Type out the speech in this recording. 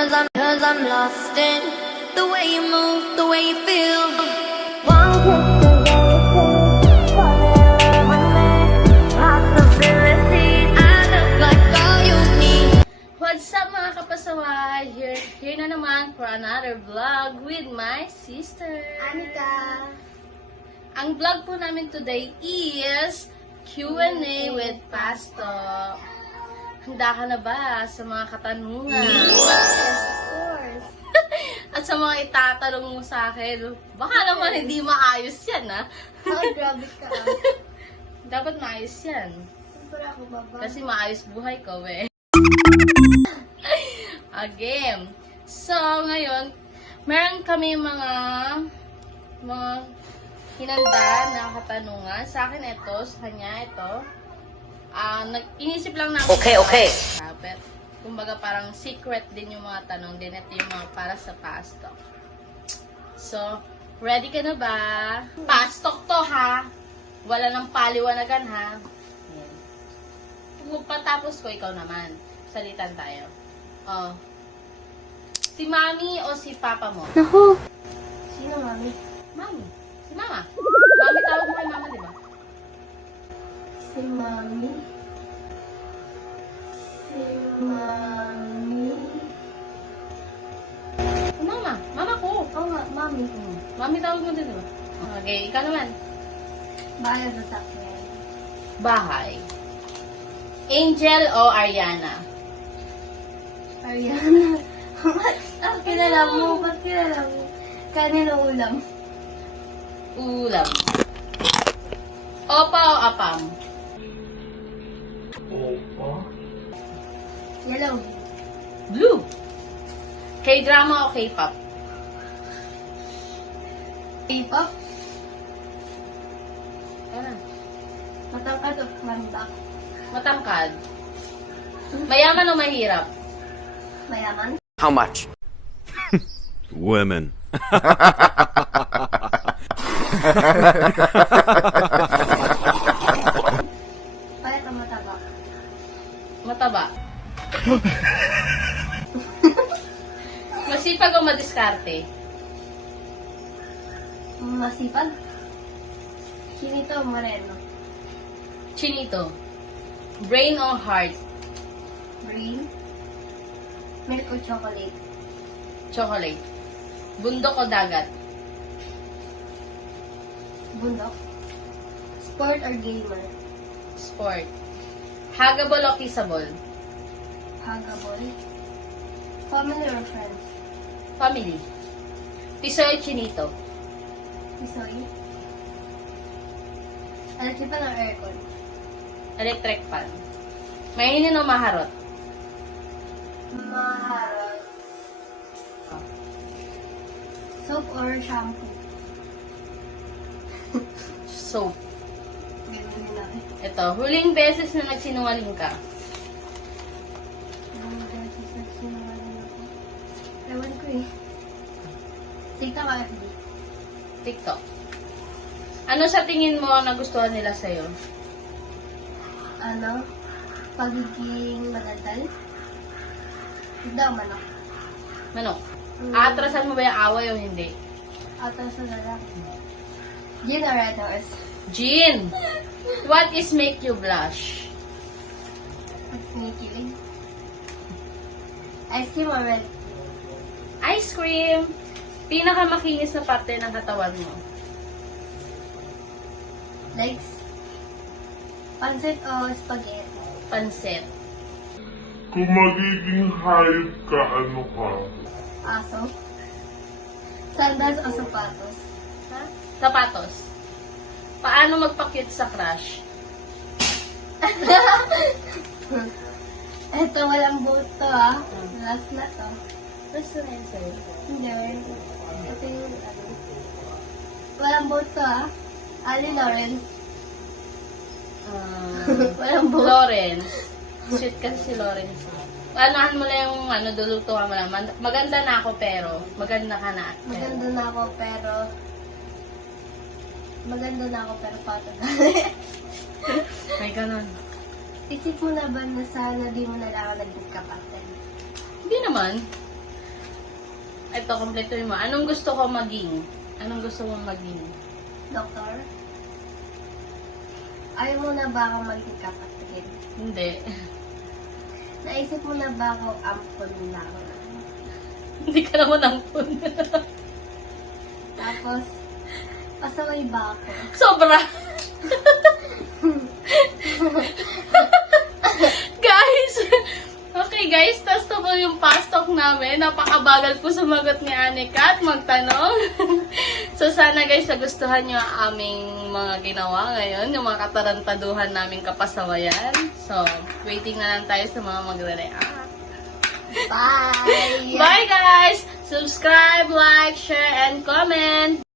cause I'm lost in the way you move, the way you feel. One kiss and possibilities. I look like all you need. What's up mga kapasaway? Here na naman for another vlog with my sister. Anika. Ang vlog po namin today is Q&A with Pasto. Handa ka na ba sa mga katanungan? Yes, of course. At sa mga itatanong mo sa akin, baka naman hindi maayos yan, ha? Oh, grabe ka. Dapat maayos yan. Siyempre ako baba. Kasi maayos buhay ko, we. Again. So, ngayon, meron kami mga hinanda na katanungan. Sa akin ito, sa kanya ito. Inisip lang namin. Okay. Pero, kumbaga parang secret din yung mga tanong. Din ito yung mga para sa pastok. So, ready ka na ba? Pastok to, ha? Wala nang paliwanagan, ha? Yan. Kung patapos ko, ikaw naman. Salitan tayo. Oh. Si mami o si papa mo? Naku. Sino, mami? Mami. Si mama. Mami, tawag mo kay mama, di ba? Si mami. Si mami. Si mama. Mama ko. Oo nga, mami. Mami, tawag mo din, di ba? Okay, ikaw naman. Bayad sa sakyan. Bahay. Angel o Ariana? Ariana. Ba't kilala mo? Ba't kilala mo? Kanino ulam? Ulam. Opa o apam? Yellow. Blue. K-drama o K-pop? K-pop. Ano? Matangkad o mandak. Matangkad. Mayaman o mahirap? Mayaman. How much? Women. Payat o mataba. Mataba. Masipag o madiskarte? Masipag. Chinito o moreno. Chinito. Brain o heart? Green. Milk o chocolate. Chocolate. Bundok o dagat? Bundok. Sport or gamer. Sport. Huggable o kissable? Huggable. Family or friends. Family. Pisoy o chinito? Pisoy. Electric fan or aircon. Electric fan. Mahinin o maharot? Maharot. Soap or shampoo. Soap. Ganun din natin. Ito, huling beses na nagsinungaling ka. Ewan ko eh. TikTok or FB. TikTok. Ano sa tingin mo na gustuhan nila sa'yo? Ano? Pagiging madaldal. Hindi ako manok. Manok. Aatrasan mo ba yung away o hindi? Atas na lalaki. Gin or red horse? Jean! What is make you blush? Kinikilig. Ice cream or red? Ice cream! Pinakamakinis na parte ng katawan mo. Legs? Pancit o spaghetti? Pansit. Kung magiging hayop ka, ano ka? Aso? Sandals o sapatos? Ha? Sapatos. Paano magpa-cute sa crush? Eto, walang buto ah. Last na to. Gusto na yun sa'yo. Hindi. Ito yung ano. Walang buto ah. Ali Lawrence. Walang buto. Lawrence. Sweet kasi si Lawrence. Anahan mo lang yung dulutuhan mo lang. Maganda na ako pero maganda ka na. Maganda na ako pero pato na. May ganun. Isip mo na ba na sana di mo na lang nag-book ka pa? Hindi naman. Ito, kompletuhin mo. Anong gusto ko maging? Anong gusto mong maging? Doktor? Ayaw mo na ba akong maging kapatid? Hindi. Naisip mo na ba akong ampon lang? Hindi ka naman ampun. Tapos, pasaway ba ako? Sobra. Guys, okay guys, tas to po yung fast talk namin. Napakabagal po sumagot ni Anika at magtanong. So sana guys, nagustuhan nyo ang aming mga ginawa ngayon, yung mga katarantaduhan naming kapasawayan. So, waiting na lang tayo sa mga magre-react. Bye! Bye guys! Subscribe, like, share, and comment!